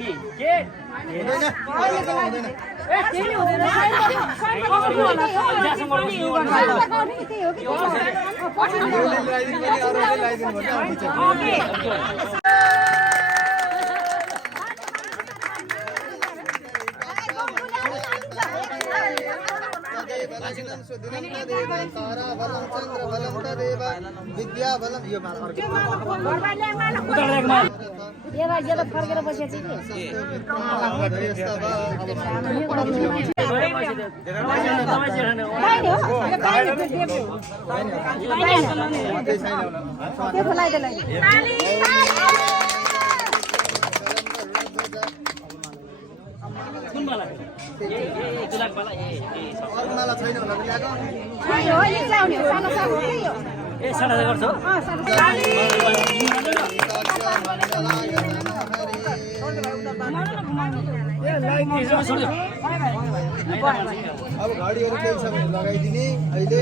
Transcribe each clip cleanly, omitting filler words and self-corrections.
अनि के हुँदैन अहिले हुँदैन ए केही हुँदैन विद्या बलम यो फर्केर बसेको अरूमाला छैन होला ए साडा गर्छ अब घडीहरू केही छ भने लगाइदिने अहिले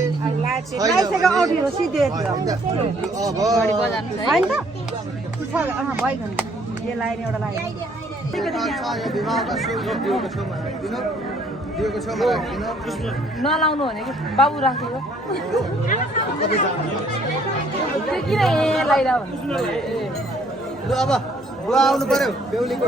नलाउनु भनेको बाबु राख्नु किन लगाइरह अब बुवा आउनु पर्यो बेहुलीको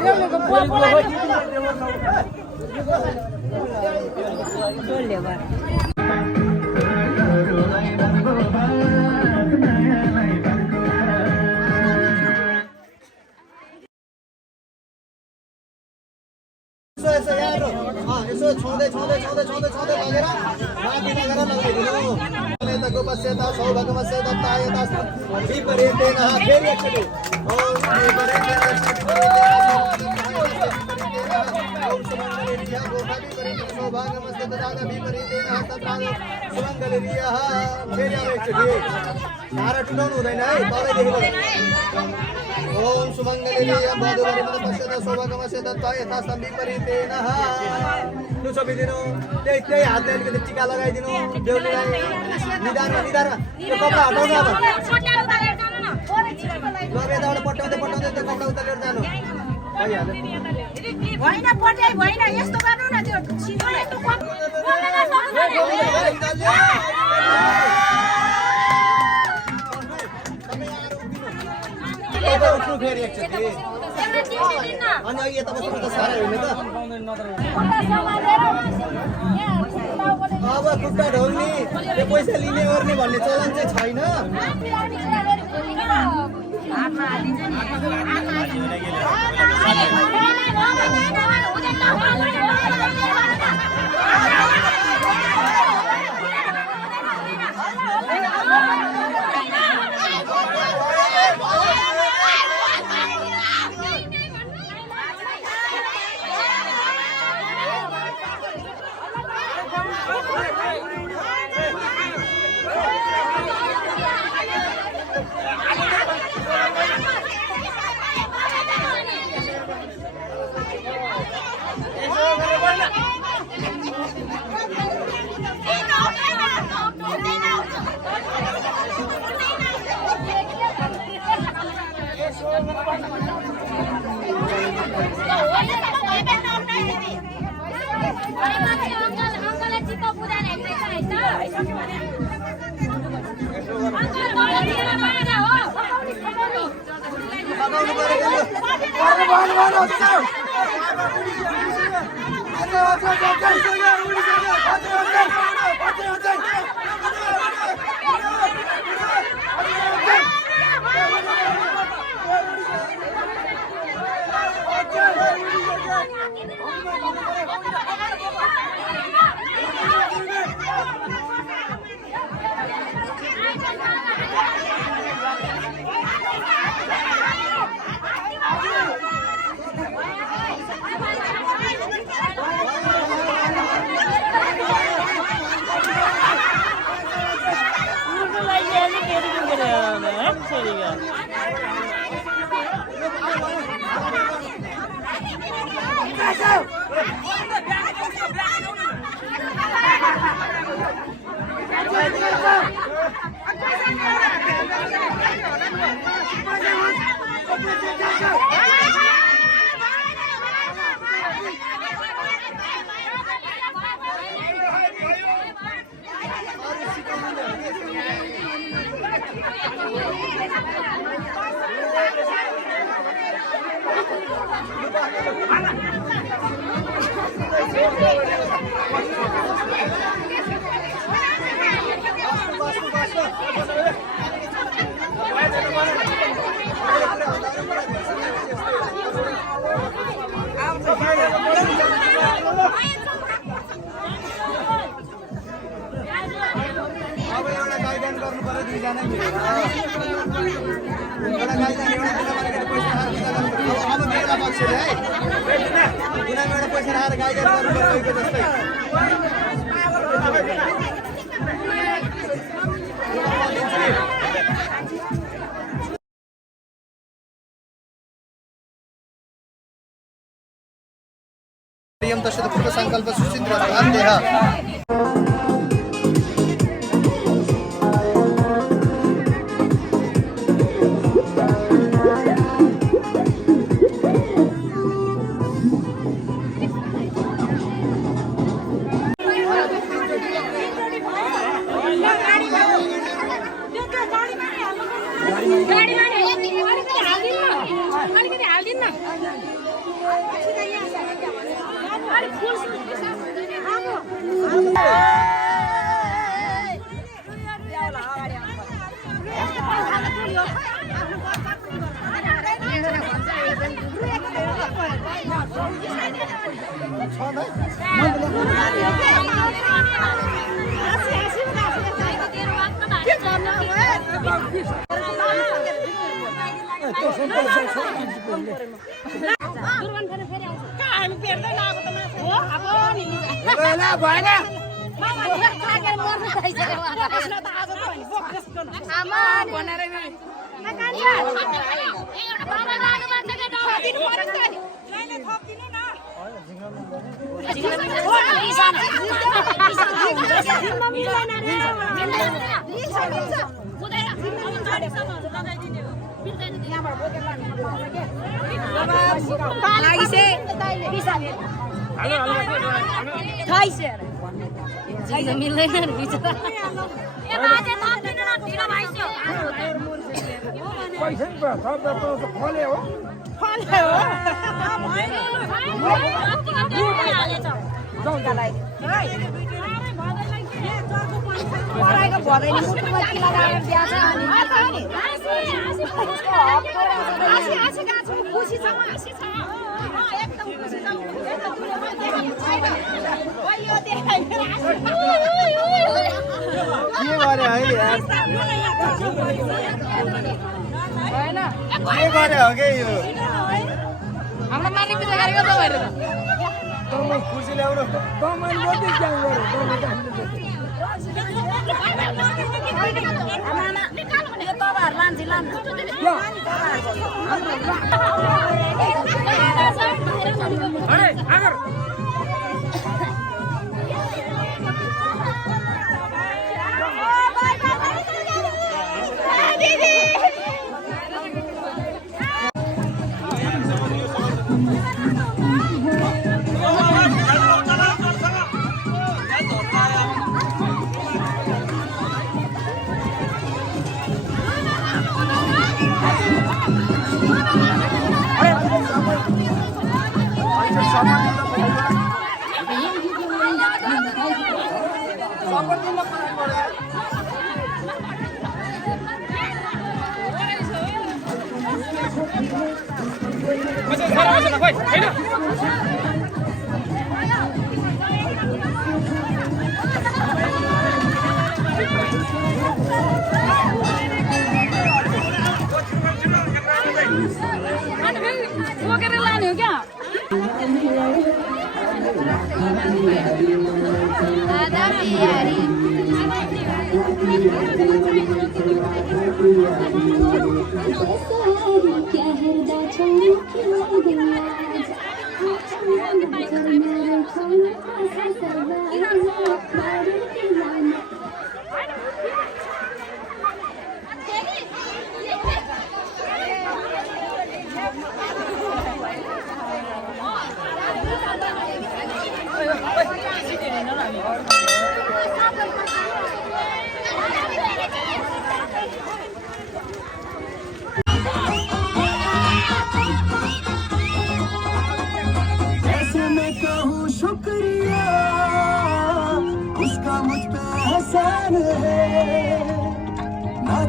यसो छौँदै लगेर माथि लगेर लगाइदिनु गोपस्यता सौभाग्यमस्यता तायता विपरीतेन फेरि एकचोटि नारा टुटाउनु हुँदैन है ओम सुमङ्गलेय मधुवरिमद पश्यत सौभाग्यमस्यत यथास्थं विपरीतेन त्यो छोपिदिनु त्यही हातले अलिकति टिका लगाइदिनु बेहुलीलाई निधारमा त्यो कपडा हटाउनु अब यताबाट पट्याउँदै त्यो कपडा उतालेर जानु होइन यस्तो गर्नु न त्यो उठ्नु फेरि एकचोटि अनि अहिले यता बस्नु त साह्रै होइन त अब खुट्टा ढोल्ने त्यो पैसा लिने ओर्ने भन्ने चलन चाहिँ छैन गाइडेन गर्नु पर्यो दुईजना मिलेर एउटा गाइडेन एउटा दिनमा मानेर पैसा हार दिँदा गर्नु पर्यो अब मेरा पक्षले है कुनामा एउटा पैसा हार गाइडेन गर्नु पर्यो के जस्तै प्रियम तस्य पूर्व संकल्प सुचिन्द्र ध्यान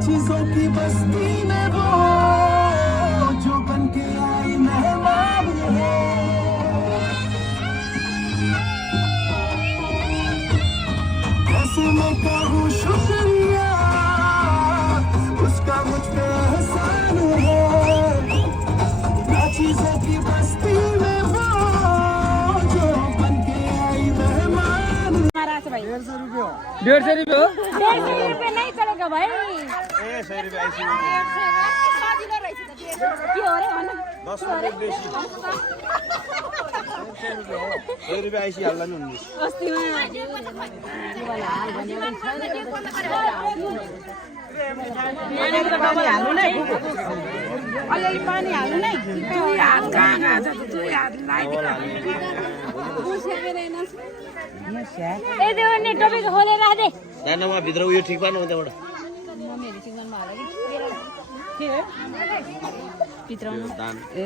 चीजों की बस्ती में वो जो बन के आई मेहमान है। कैसे मैं कहूँ शुक्रिया 150 रुपियाँ हो 150 रुपियाँ नै चलेको भाइ ए 100 रुपियाँ आइसी सजिलो रहेछ त के हो रे भन 10 रुपियाँ बेसी 100 रुपियाँ आइसी हाल्ला नि उन्नी पानी हाल्नु नै अलिअलि पानी हाल्नु नै दुई हात कहाँ छ दुई हात ए त्यो नि टोपी खोलेर राख दे दानामा भित्र उयो ठिक पार्नु त्यहाँबाट दान ए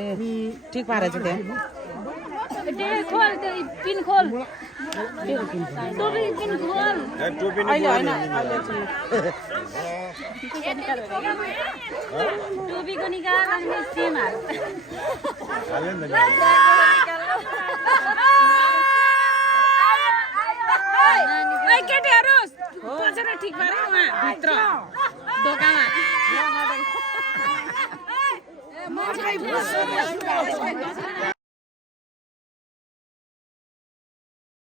ठिक पारेछ त्यहाँ त्यो खोल त्यो पिन खोल टोपी पिन खोल टोपी नि अहिले होइन टोपीको निकाल अनि सेम हाल हाल्यो नि ओइ केटीहरु बसेर ठिक पारे उहाँ भित्र दोकानमा